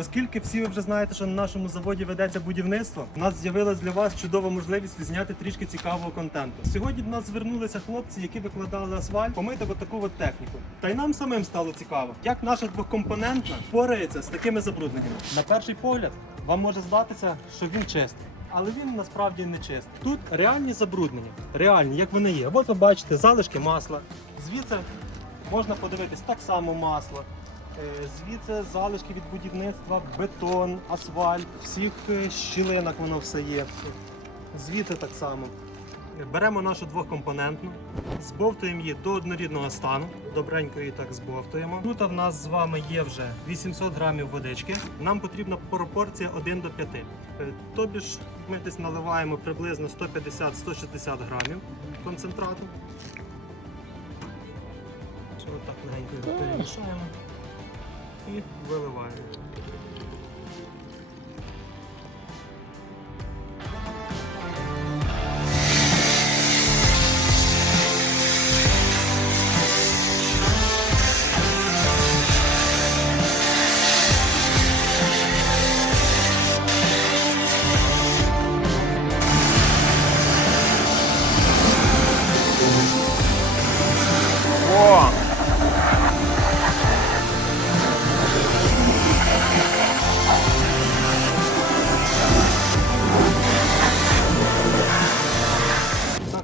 Оскільки всі ви вже знаєте, що на нашому заводі ведеться будівництво, у нас з'явилась для вас чудова можливість зняти трішки цікавого контенту. Сьогодні до нас звернулися хлопці, які викладали асфальт, помити от таку от техніку. Та й нам самим стало цікаво, як наша двокомпонентна впорається з такими забрудненнями. На перший погляд вам може здатися, що він чистий. Але він насправді не чистий. Тут реальні забруднення, реальні, як вони є. От ви бачите залишки масла. Звідси можна подивитись так само масло. Е, Звідси залишки від будівництва, бетон, асфальт, всіх е, щілинах воно все є. Звідси так само. Е, Беремо нашу двохкомпонентну, збовтуємо її до однорідного стану, добренько її так збовтуємо. Тут в нас з вами є вже 800 грамів водички. Нам потрібна пропорція 1 до 5. Е, Тобі ж ми десь наливаємо приблизно 150-160 грамів концентрату. Отак легенько його перемішаємо і виливаємо.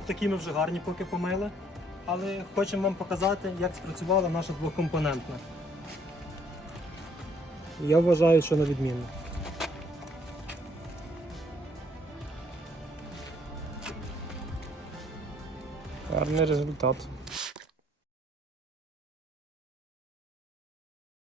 Такі ми вже гарні поки помили. Але хочемо вам показати, як спрацювала наша двокомпонентна. Я вважаю, що на відмінно. Гарний результат.